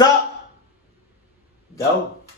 Sup? Dope.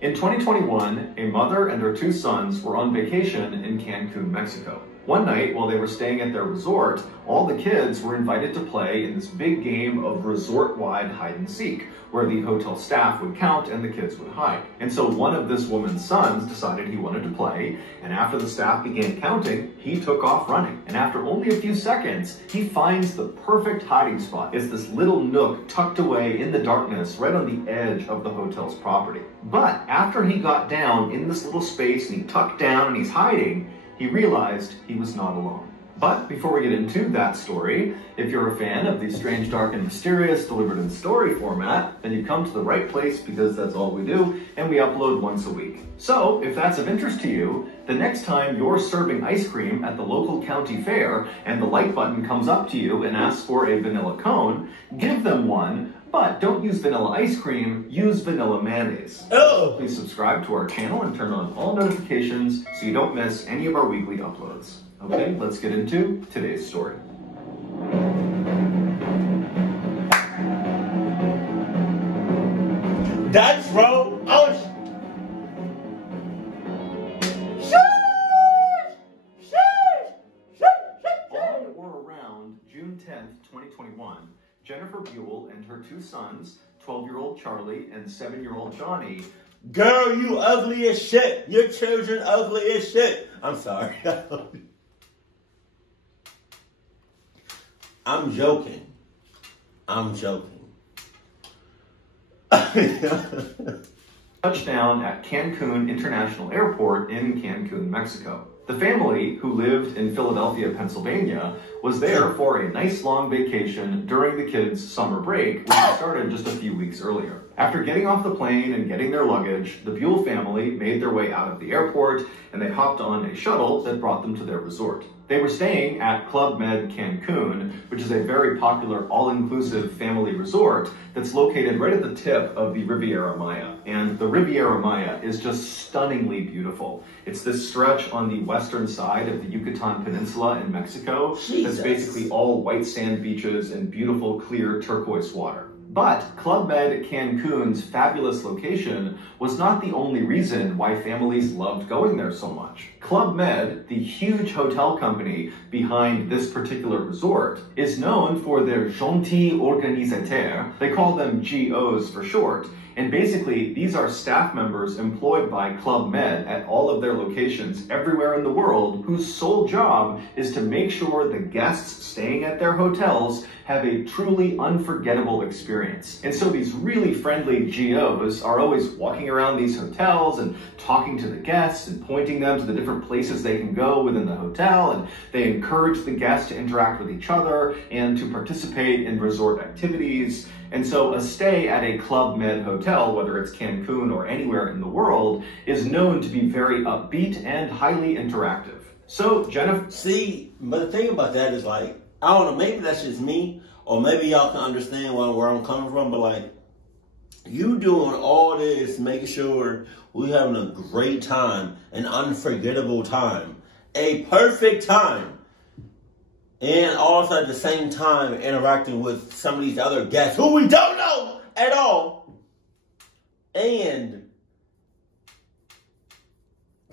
In 2021, a mother and her 2 sons were on vacation in Cancun, Mexico. One night, while they were staying at their resort, all the kids were invited to play in this big game of resort-wide hide-and-seek, where the hotel staff would count and the kids would hide. And so one of this woman's sons decided he wanted to play, and after the staff began counting, he took off running. And after only a few seconds, he finds the perfect hiding spot. It's this little nook tucked away in the darkness right on the edge of the hotel's property. But after he got down in this little space and he tucked down and he's hiding, he realized he was not alone. But before we get into that story, if you're a fan of the strange, dark, and mysterious delivered in story format, then you've come to the right place because that's all we do, and we upload once a week. So, if that's of interest to you, the next time you're serving ice cream at the local county fair and the like button comes up to you and asks for a vanilla cone, give them one, but don't use vanilla ice cream, use vanilla mayonnaise. Oh! Please subscribe to our channel and turn on all notifications so you don't miss any of our weekly uploads. Okay, let's get into today's story. That's bro. Oh, On or around June 10th, 2021, Jennifer Buell and her 2 sons, 12-year-old Charlie and 7-year-old Johnny. girl, you ugly as shit. Your children ugly as shit. I'm sorry. I'm joking. I'm joking. Touchdown at Cancun International Airport in Cancun, Mexico. The family, who lived in Philadelphia, Pennsylvania, was there for a nice long vacation during the kids' summer break, which started just a few weeks earlier. After getting off the plane and getting their luggage, the Buell family made their way out of the airport and they hopped on a shuttle that brought them to their resort. They were staying at Club Med Cancun, which is a very popular all-inclusive family resort that's located right at the tip of the Riviera Maya. And the Riviera Maya is just stunningly beautiful. It's this stretch on the western side of the Yucatan Peninsula in Mexico that's basically all white sand beaches and beautiful clear turquoise water. But Club Med Cancun's fabulous location was not the only reason why families loved going there so much. Club Med, the huge hotel company behind this particular resort, is known for their gentil organisateurs. They call them GOs for short. And basically, these are staff members employed by Club Med at all of their locations everywhere in the world, whose sole job is to make sure the guests staying at their hotels have a truly unforgettable experience. And so these really friendly GOs are always walking around these hotels and talking to the guests and pointing them to the different places they can go within the hotel, and they encourage the guests to interact with each other and to participate in resort activities. And so a stay at a Club Med hotel, whether it's Cancun or anywhere in the world, is known to be very upbeat and highly interactive. So Jennifer... See, but the thing about that is like, I don't know, maybe that's just me, or maybe y'all can understand where I'm coming from, but like, you doing all this, making sure we're having a great time, an unforgettable time, a perfect time, and also at the same time interacting with some of these other guests who we don't know at all, and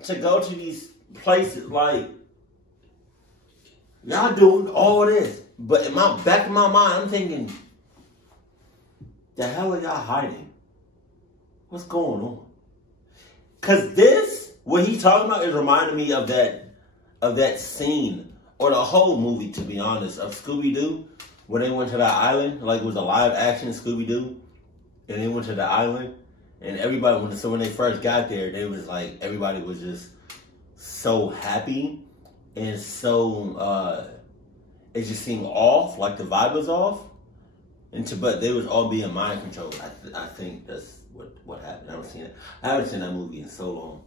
to go to these places, like, y'all doing all this, but in my back of my mind, I'm thinking, the hell are y'all hiding? What's going on? Cause this, what he's talking about, is reminding me of that scene, or the whole movie, to be honest, of Scooby-Doo, when they went to that island, like it was a live action Scooby-Doo, and they went to the island, and everybody, when they first got there, they was like, everybody was just so happy. And so, it just seemed off, like the vibe was off. But they was all being mind controlled. I think that's what happened. I haven't seen that movie in so long.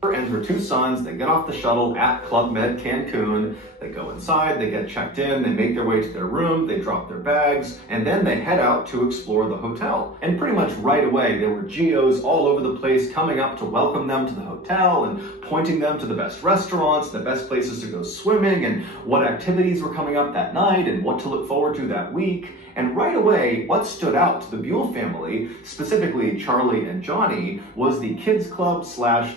and her two sons, they get off the shuttle at Club Med Cancun, they go inside, they get checked in, they make their way to their room, they drop their bags, and then they head out to explore the hotel. And pretty much right away, there were GOs all over the place coming up to welcome them to the hotel and pointing them to the best restaurants, the best places to go swimming, and what activities were coming up that night, and what to look forward to that week. And right away, what stood out to the Buell family, specifically Charlie and Johnny, was the Kids Club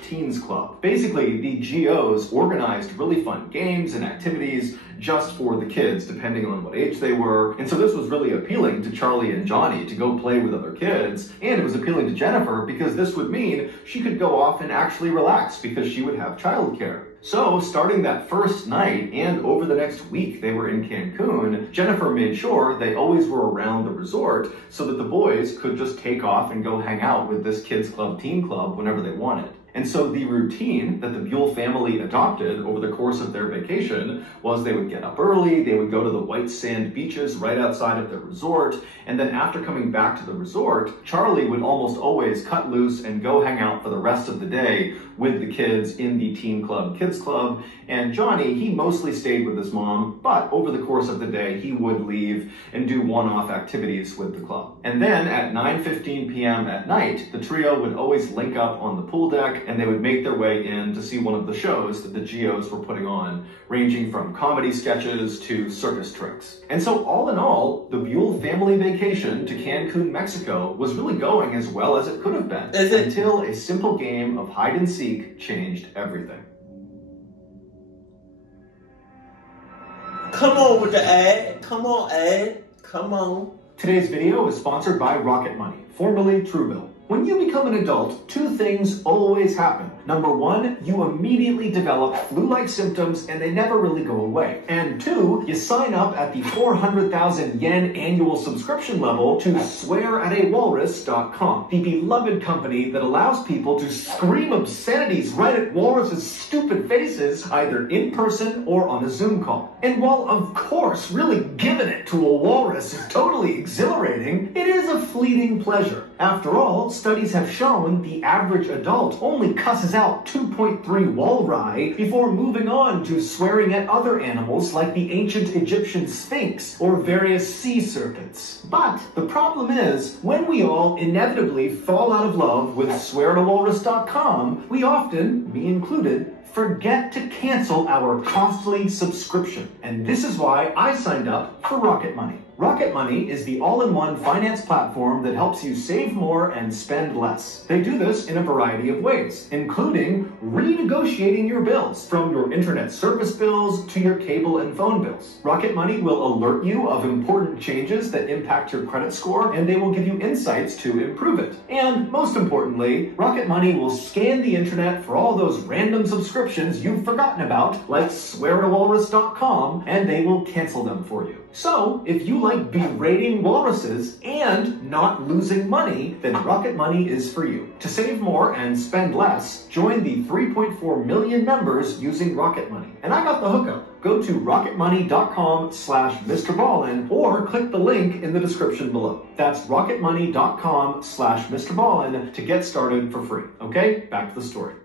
/ Teens Club. Basically, the GOs organized really fun games and activities just for the kids, depending on what age they were. And so this was really appealing to Charlie and Johnny to go play with other kids. And it was appealing to Jennifer because this would mean she could go off and actually relax because she would have childcare. So, starting that first night and over the next week they were in Cancun, Jennifer made sure they always were around the resort so that the boys could just take off and go hang out with this Kids Club, Teen Club whenever they wanted. And so the routine that the Buell family adopted over the course of their vacation was they would get up early, they would go to the white sand beaches right outside of their resort, and then after coming back to the resort, Charlie would almost always cut loose and go hang out for the rest of the day with the kids in the Teen Club, Kids Club, and Johnny, he mostly stayed with his mom, but over the course of the day, he would leave and do one-off activities with the club. And then at 9:15 p.m. at night, the trio would always link up on the pool deck and they would make their way in to see one of the shows that the GOs were putting on, ranging from comedy sketches to circus tricks. And so all in all, the Buell family vacation to Cancun, Mexico was really going as well as it could have been, until a simple game of hide and seek changed everything. Come on with the ad. Come on, ad. Come on. Today's video is sponsored by Rocket Money, formerly Truebill. When you become an adult, two things always happen. Number one, you immediately develop flu-like symptoms and they never really go away. And two, you sign up at the 400,000 yen annual subscription level to swearatatawalrus.com, the beloved company that allows people to scream obscenities right at walruses' stupid faces, either in person or on a Zoom call. And while, of course, really giving it to a walrus is totally exhilarating, it is a fleeting pleasure. After all, studies have shown the average adult only cusses out 2.3 walrus before moving on to swearing at other animals like the ancient Egyptian Sphinx or various sea serpents. But the problem is, when we all inevitably fall out of love with swearatatawalrus.com, we often, me included, forget to cancel our costly subscription. And this is why I signed up for Rocket Money. Rocket Money is the all-in-one finance platform that helps you save more and spend less. They do this in a variety of ways, including renegotiating your bills, from your internet service bills to your cable and phone bills. Rocket Money will alert you of important changes that impact your credit score, and they will give you insights to improve it. And most importantly, Rocket Money will scan the internet for all those random subscriptions you've forgotten about, like swearatatawalrus.com, and they will cancel them for you. So, if you like berating walruses and not losing money, then Rocket Money is for you. To save more and spend less, join the 3.4 million members using Rocket Money. And I got the hookup. Go to rocketmoney.com/MrBallin or click the link in the description below. That's rocketmoney.com/MrBallin to get started for free. Okay, back to the story.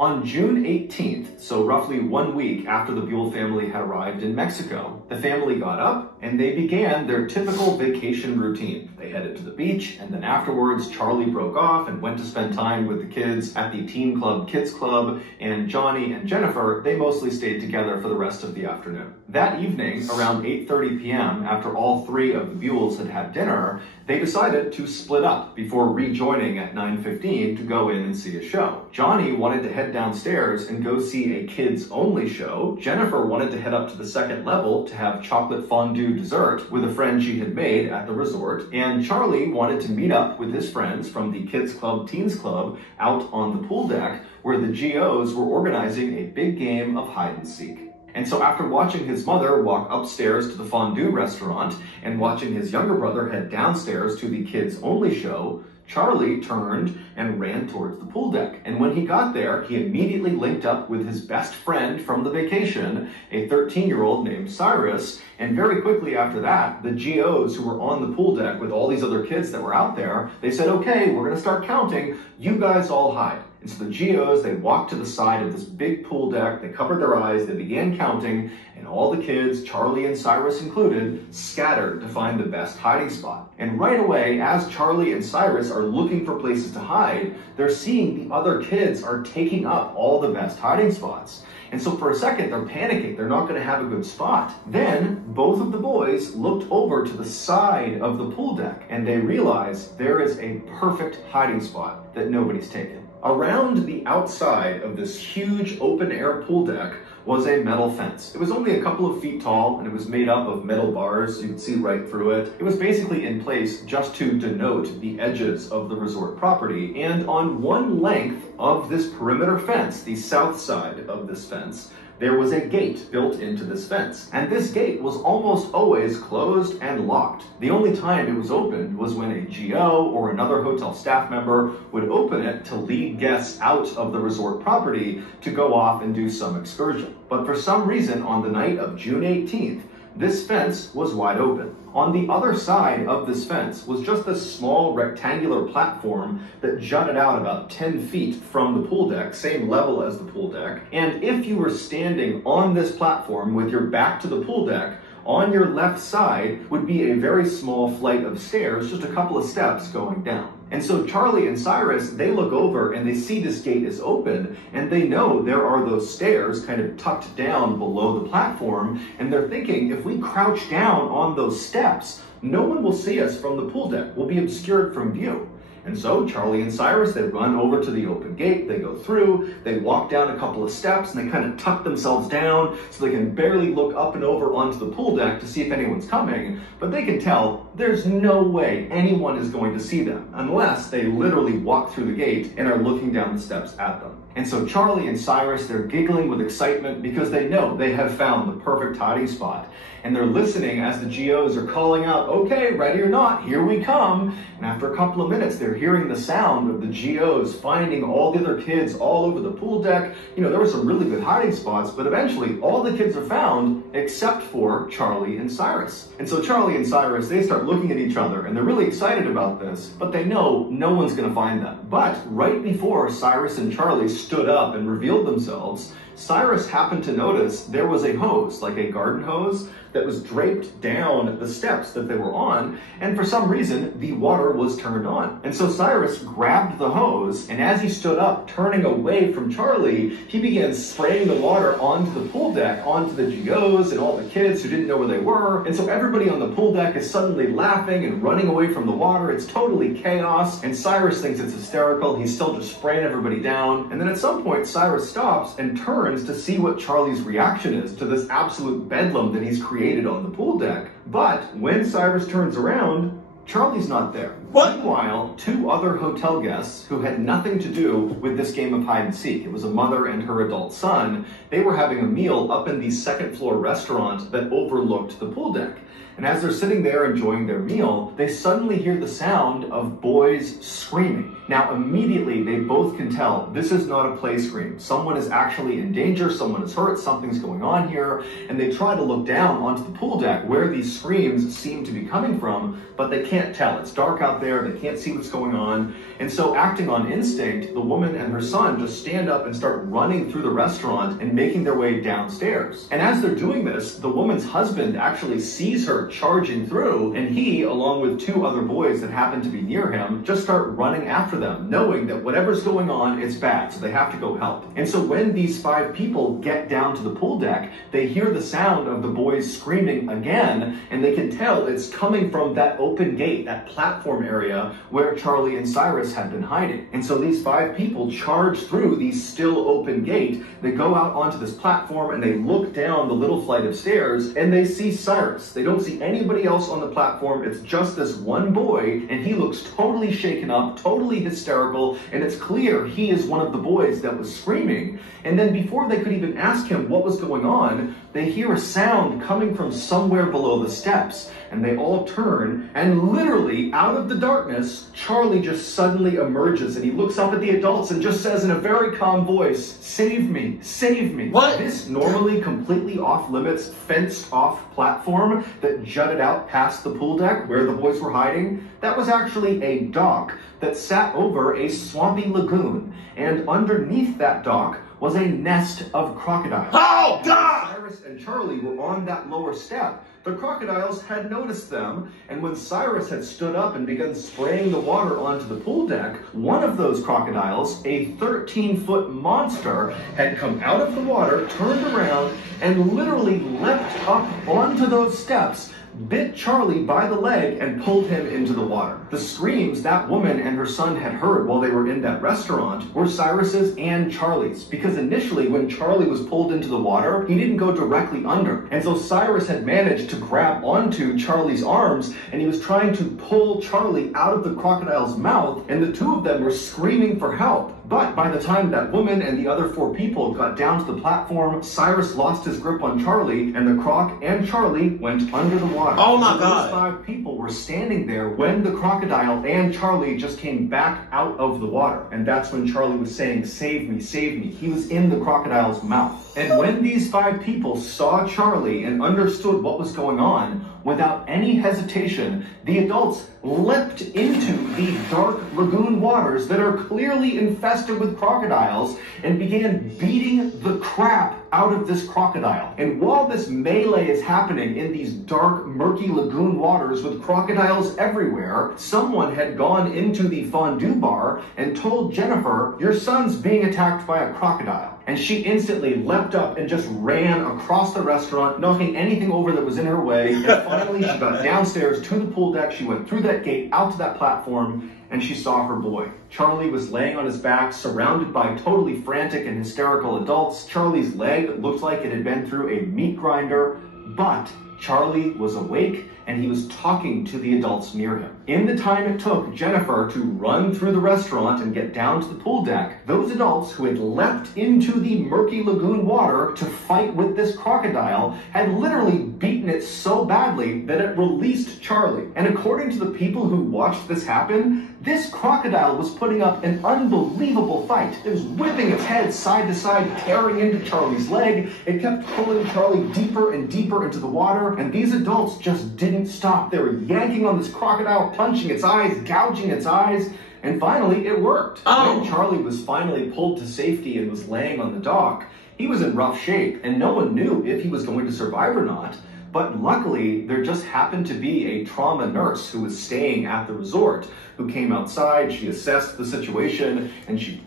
On June 18th, so roughly 1 week after the Buell family had arrived in Mexico, the family got up and they began their typical vacation routine. They headed to the beach, and then afterwards, Charlie broke off and went to spend time with the kids at the Teen Club, Kids Club, and Johnny and Jennifer, they mostly stayed together for the rest of the afternoon. That evening, around 8:30 p.m., after all three of the Buells had had dinner, they decided to split up before rejoining at 9:15 to go in and see a show. Johnny wanted to head downstairs and go see a kids-only show. Jennifer wanted to head up to the second level to have chocolate fondue dessert with a friend she had made at the resort. And Charlie wanted to meet up with his friends from the Kids Club, Teens Club out on the pool deck where the GOs were organizing a big game of hide and seek. And so after watching his mother walk upstairs to the fondue restaurant and watching his younger brother head downstairs to the kids only show, Charlie turned and ran towards the pool deck. And when he got there, he immediately linked up with his best friend from the vacation, a 13-year-old named Cyrus. And very quickly after that, the GOs who were on the pool deck with all these other kids that were out there, they said, okay, we're gonna start counting. You guys all hide. And so the GOs, they walked to the side of this big pool deck, they covered their eyes, they began counting, and all the kids, Charlie and Cyrus included, scattered to find the best hiding spot. And right away, as Charlie and Cyrus are looking for places to hide, they're seeing the other kids are taking up all the best hiding spots. And so for a second, they're panicking. They're not going to have a good spot. Then both of the boys looked over to the side of the pool deck, and they realized there is a perfect hiding spot that nobody's taken. Around the outside of this huge open-air pool deck was a metal fence. It was only a couple of feet tall, and it was made up of metal bars. You could see right through it. It was basically in place just to denote the edges of the resort property. And on one length of this perimeter fence, the south side of this fence, there was a gate built into this fence. And this gate was almost always closed and locked. The only time it was opened was when a GO or another hotel staff member would open it to lead guests out of the resort property to go off and do some excursion. But for some reason, on the night of June 18th, this fence was wide open. On the other side of this fence was just a small rectangular platform that jutted out about 10 feet from the pool deck, same level as the pool deck. And if you were standing on this platform with your back to the pool deck, on your left side would be a very small flight of stairs, just a couple of steps going down. And so Charlie and Cyrus, they look over and they see this gate is open, and they know there are those stairs kind of tucked down below the platform, and they're thinking, if we crouch down on those steps, no one will see us from the pool deck. We'll be obscured from view. And so Charlie and Cyrus, they run over to the open gate, they go through, they walk down a couple of steps, and they kind of tuck themselves down so they can barely look up and over onto the pool deck to see if anyone's coming, but they can tell there's no way anyone is going to see them unless they literally walk through the gate and are looking down the steps at them. And so Charlie and Cyrus, they're giggling with excitement because they know they have found the perfect hiding spot. And they're listening as the GOs are calling out, okay, ready or not, here we come. And after a couple of minutes, they're hearing the sound of the GOs finding all the other kids all over the pool deck. You know, there were some really good hiding spots, but eventually all the kids are found except for Charlie and Cyrus. And so Charlie and Cyrus, they start looking at each other and they're really excited about this, but they know no one's gonna find them. But right before Cyrus and Charlie stood up and revealed themselves, Cyrus happened to notice there was a hose, like a garden hose, that was draped down the steps that they were on, and for some reason, the water was turned on. And so Cyrus grabbed the hose, and as he stood up, turning away from Charlie, he began spraying the water onto the pool deck, onto the GOs and all the kids who didn't know where they were. And so everybody on the pool deck is suddenly laughing and running away from the water. It's totally chaos, and Cyrus thinks it's hysterical. He's still just spraying everybody down. And then at some point, Cyrus stops and turns to see what Charlie's reaction is to this absolute bedlam that he's created on the pool deck. But when Cyrus turns around, Charlie's not there. What? Meanwhile, two other hotel guests who had nothing to do with this game of hide and seek, it was a mother and her adult son, they were having a meal up in the second floor restaurant that overlooked the pool deck. And as they're sitting there enjoying their meal, they suddenly hear the sound of boys screaming. Now, immediately, they both can tell this is not a play scream. Someone is actually in danger, someone is hurt, something's going on here, and they try to look down onto the pool deck where these screams seem to be coming from, but they can't tell. It's dark out there, they can't see what's going on, and so acting on instinct, the woman and her son just stand up and start running through the restaurant and making their way downstairs. And as they're doing this, the woman's husband actually sees her charging through, and he, along with two other boys that happen to be near him, just start running after them, knowing that whatever's going on is bad, so they have to go help. And so when these 5 people get down to the pool deck, they hear the sound of the boys screaming again, and they can tell it's coming from that open gate gate, that platform area where Charlie and Cyrus had been hiding. And so these 5 people charge through the still open gate. They go out onto this platform and they look down the little flight of stairs and they see Cyrus. They don't see anybody else on the platform. It's just this one boy, and he looks totally shaken up, totally hysterical, and it's clear he is one of the boys that was screaming. And then before they could even ask him what was going on, they hear a sound coming from somewhere below the steps, and they all turn, and literally out of the darkness, Charlie just suddenly emerges, and he looks up at the adults and just says in a very calm voice, "Save me, save me." What? This normally completely off-limits, fenced-off platform that jutted out past the pool deck where the boys were hiding, that was actually a dock that sat over a swampy lagoon, and underneath that dock was a nest of crocodiles. Oh, God! Cyrus and Charlie were on that lower step. The crocodiles had noticed them, and when Cyrus had stood up and begun spraying the water onto the pool deck, one of those crocodiles, a 13-foot monster, had come out of the water, turned around, and literally leapt up onto those steps, bit Charlie by the leg, and pulled him into the water. The screams that woman and her son had heard while they were in that restaurant were Cyrus's and Charlie's, because initially when Charlie was pulled into the water, he didn't go directly under. And so Cyrus had managed to grab onto Charlie's arms, and he was trying to pull Charlie out of the crocodile's mouth, and the two of them were screaming for help. But by the time that woman and the other 4 people got down to the platform, Cyrus lost his grip on Charlie, and the croc and Charlie went under the water. Oh my so God. Those 5 people were standing there when the crocodile and Charlie just came back out of the water. And that's when Charlie was saying, "Save me, save me." He was in the crocodile's mouth. And when these 5 people saw Charlie and understood what was going on, without any hesitation, the adults leapt into the dark lagoon waters that are clearly infested with crocodiles and began beating the crap out of this crocodile. And while this melee is happening in these dark, murky lagoon waters with crocodiles everywhere, someone had gone into the fondue bar and told Jennifer, "Your son's being attacked by a crocodile." And she instantly leapt up and just ran across the restaurant, knocking anything over that was in her way. And finally, she got downstairs to the pool deck. She went through that gate, out to that platform, and she saw her boy. Charlie was laying on his back, surrounded by totally frantic and hysterical adults. Charlie's leg looked like it had been through a meat grinder, but Charlie was awake and he was talking to the adults near him. In the time it took Jennifer to run through the restaurant and get down to the pool deck, those adults who had leapt into the murky lagoon water to fight with this crocodile had literally beaten it so badly that it released Charlie. And according to the people who watched this happen, this crocodile was putting up an unbelievable fight. It was whipping its head side to side, tearing into Charlie's leg. It kept pulling Charlie deeper and deeper into the water, and these adults just didn't stop. They were yanking on this crocodile, punching its eyes, gouging its eyes, and finally it worked. When Charlie was finally pulled to safety and was laying on the dock, he was in rough shape, and no one knew if he was going to survive or not. But luckily, there just happened to be a trauma nurse who was staying at the resort who came outside. She assessed the situation, and she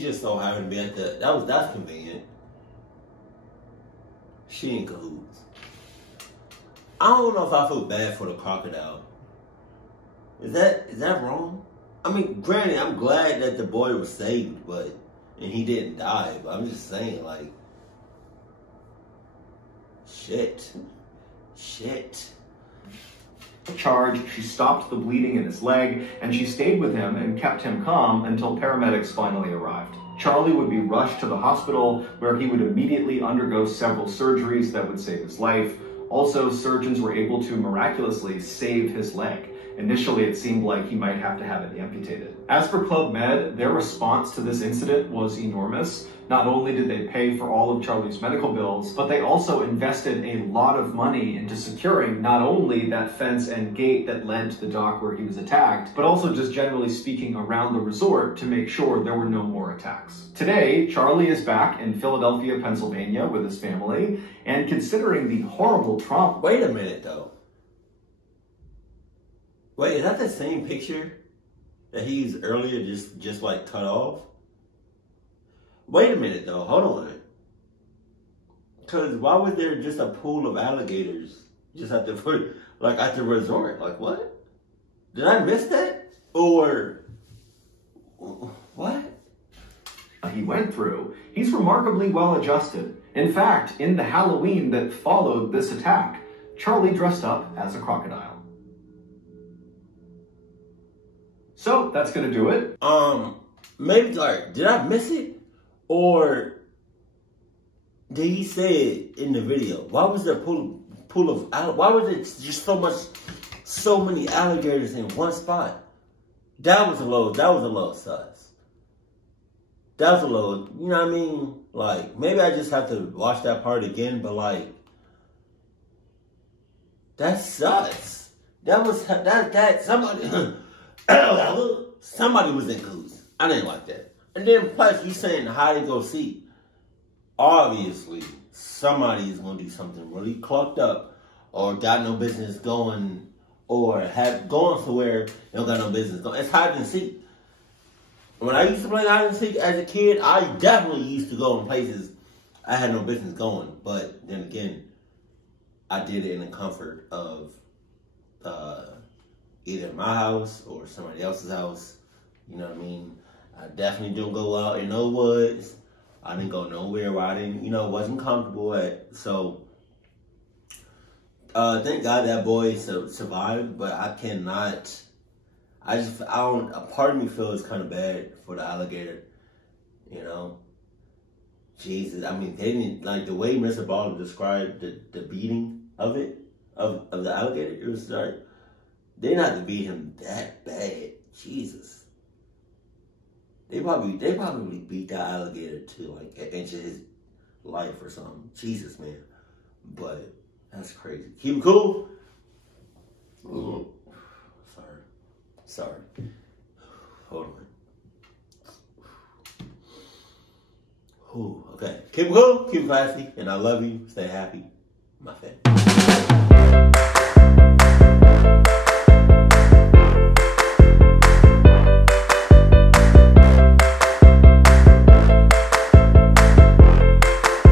just so happened to be at the. That's convenient. She in cahoots. I don't know if I feel bad for the crocodile. Is that wrong? I mean, granted, I'm glad that the boy was saved, and he didn't die. But I'm just saying, like, shit. charge, she stopped the bleeding in his leg, and she stayed with him and kept him calm until paramedics finally arrived. Charlie would be rushed to the hospital, where he would immediately undergo several surgeries that would save his life. Also, surgeons were able to miraculously save his leg. Initially, it seemed like he might have to have it amputated. As for Club Med, their response to this incident was enormous. Not only did they pay for all of Charlie's medical bills, but they also invested a lot of money into securing not only that fence and gate that led to the dock where he was attacked, but also just generally speaking around the resort to make sure there were no more attacks. Today, Charlie is back in Philadelphia, Pennsylvania with his family, and considering the horrible trauma— Wait a minute, though. Wait, is that the same picture that he used earlier, just like cut off? Wait a minute, though. Hold on. Cause why was there just a pool of alligators just at the like at the resort? Like what? Did I miss that? Or what? He went through, he's remarkably well adjusted. In fact, in the Halloween that followed this attack, Charlie dressed up as a crocodile. So that's gonna do it. Maybe like, did I miss it? Or did he say it in the video? Why was there a pool of why was it just so many alligators in one spot? That was a low sus. That was a low, you know what I mean? Like, maybe I just have to watch that part again, but like, that sucks. That somebody, somebody was in cahoots. I didn't like that. And then plus, you saying hide and go seek. Obviously, somebody is going to do something really clucked up or got no business going or have gone somewhere and don't got no business going. It's hide and seek. When I used to play hide and seek as a kid, I definitely used to go in places I had no business going. But then again, I did it in the comfort of either my house or somebody else's house. You know what I mean? I definitely don't go out in no woods. I didn't go nowhere where I didn't, wasn't comfortable at. So, thank God that boy survived, but I cannot. A part of me feels kind of bad for the alligator, Jesus, I mean, they didn't, like, the way Mr. Baldwin described the beating of it, of the alligator, it was like, they didn't have to beat him that bad. Jesus. They probably beat that alligator to, like, an inch of his life or something. Jesus, man. But, that's crazy. Keep him cool. Ooh. Sorry. Hold on. Ooh, okay. Keep it cool, keep it classy, and I love you. Stay happy, my fan.